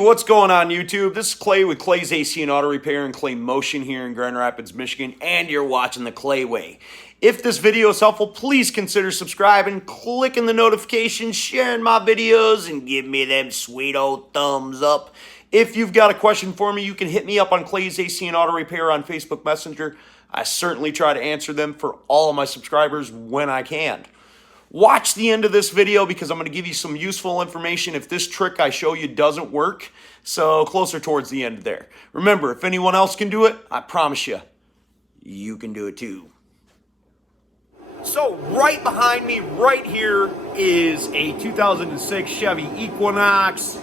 What's going on YouTube? This is Clay with Clay's AC and Auto Repair and Clay Motion here in Grand Rapids, Michigan, and you're watching the Clay Way. If this video is helpful, please consider subscribing, clicking the notifications, sharing my videos, and give me them sweet old thumbs up. If you've got a question for me, you can hit me up on Clay's AC and Auto Repair on Facebook Messenger. I certainly try to answer them for all of my subscribers when I can. Watch the end of this video because I'm going to give you some useful information if this trick I show you doesn't work. So closer towards the end there. Remember, if anyone else can do it, I promise you, you can do it too. So right behind me, right here, is a 2006 Chevy Equinox,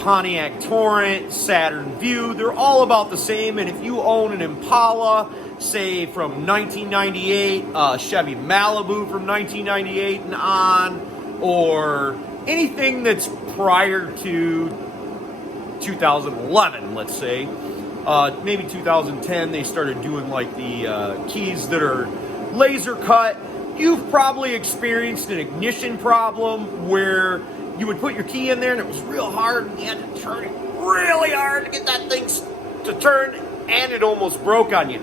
Pontiac Torrent, Saturn View. They're all about the same, and if you own an Impala, say from 1998, Chevy Malibu from 1998 and on, or anything that's prior to 2011, let's say, maybe 2010, they started doing like the keys that are laser cut. You've probably experienced an ignition problem where you would put your key in there and it was real hard and you had to turn it really hard to get that thing to turn, and it almost broke on you.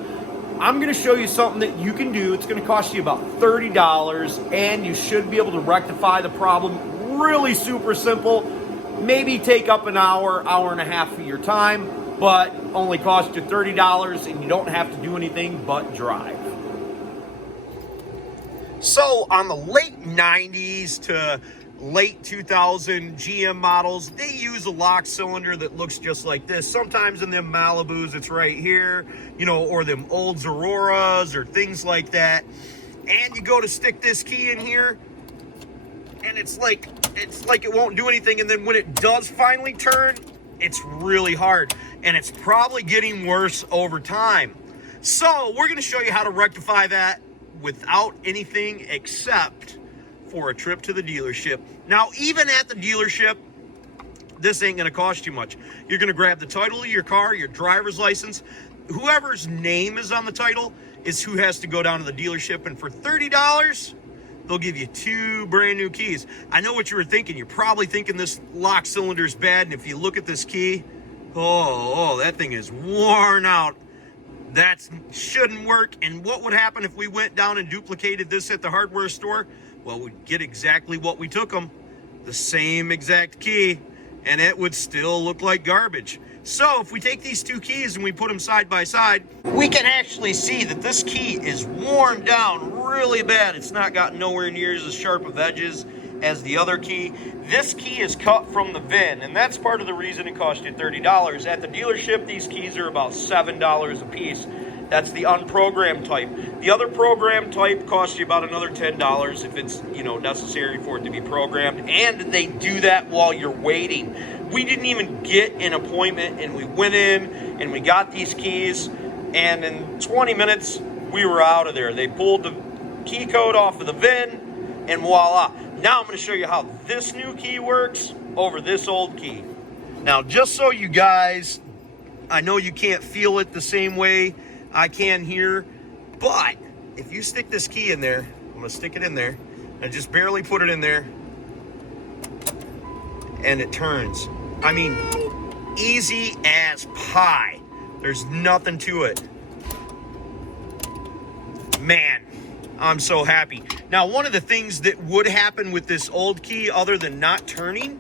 I'm going to show you something that you can do. It's going to cost you about $30, and you should be able to rectify the problem. Really super simple. Maybe take up an hour, hour and a half of your time, but only cost you $30, and you don't have to do anything but drive. So on the late 90s to late 2000 GM models, they use a lock cylinder that looks just like this. Sometimes in them Malibus, it's right here, you know, or them old Auroras or things like that. And you go to stick this key in here, and it's like it won't do anything. And then when it does finally turn, it's really hard, and it's probably getting worse over time. So we're going to show you how to rectify that without anything except for a trip to the dealership. Now, even at the dealership, this ain't gonna cost you much. You're gonna grab the title of your car, your driver's license. Whoever's name is on the title is who has to go down to the dealership, and for $30, they'll give you 2 brand new keys. I know what you were thinking. You're probably thinking this lock cylinder is bad, and if you look at this key, oh, that thing is worn out. That shouldn't work. And what would happen if we went down and duplicated this at the hardware store? Well, we'd get exactly what we took them, the same exact key, and it would still look like garbage. So if we take these 2 keys and we put them side by side, we can actually see that this key is worn down really bad. It's not got nowhere near as sharp of edges as the other key. This key is cut from the VIN, and that's part of the reason it cost you $30. At the dealership, these keys are about $7 a piece. That's the unprogrammed type. The other programmed type costs you about another $10 if it's, you know, necessary for it to be programmed. And they do that while you're waiting. We didn't even get an appointment, and we went in and we got these keys, and in 20 minutes we were out of there. They pulled the key code off of the VIN, and voila. Now I'm going to show you how this new key works over this old key. Now, just so you guys, I know you can't feel it the same way I can here, but if you stick this key in there, I'm going to stick it in there, and just barely put it in there, and it turns. I mean, easy as pie. There's nothing to it. Man, I'm so happy. Now, one of the things that would happen with this old key, other than not turning,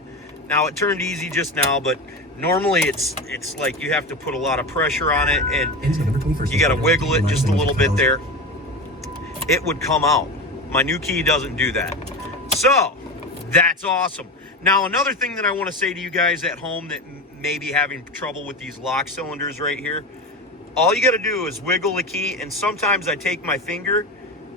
now it turned easy just now, but normally it's like you have to put a lot of pressure on it, and you got to wiggle it just a little bit there. It would come out. My new key doesn't do that. So that's awesome. Now, another thing that I want to say to you guys at home that may be having trouble with these lock cylinders right here, all you got to do is wiggle the key, and sometimes I take my finger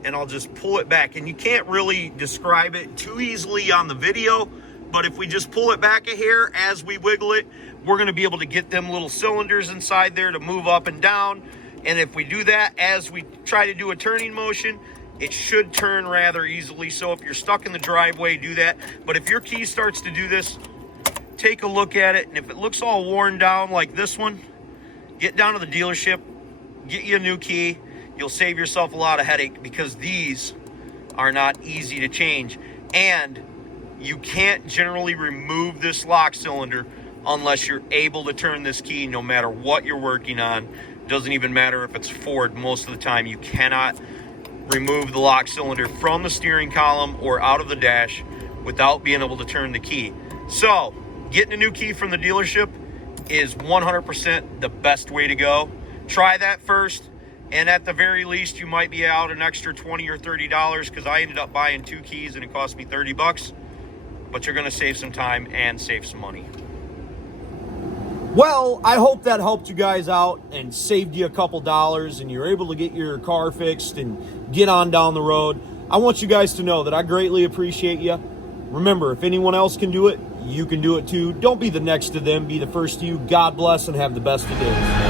and I'll just pull it back, and you can't really describe it too easily on the video, but if we just pull it back a hair as we wiggle it, we're going to be able to get them little cylinders inside there to move up and down. And if we do that as we try to do a turning motion, it should turn rather easily. So if you're stuck in the driveway, do that. But if your key starts to do this, take a look at it, and if it looks all worn down like this one, get down to the dealership, get you a new key. You'll save yourself a lot of headache, because these are not easy to change, and you can't generally remove this lock cylinder unless you're able to turn this key no matter what you're working on. It doesn't even matter if it's forward. Most of the time you cannot remove the lock cylinder from the steering column or out of the dash without being able to turn the key. So getting a new key from the dealership is 100% the best way to go. Try that first, and at the very least you might be out an extra $20 or $30, because I ended up buying 2 keys and it cost me 30 bucks, but you're going to save some time and save some money. Well, I hope that helped you guys out and saved you a couple dollars, and you're able to get your car fixed and get on down the road. I want you guys to know that I greatly appreciate you. Remember, if anyone else can do it, you can do it too. Don't be the next to them. Be the first to you. God bless, and have the best of days.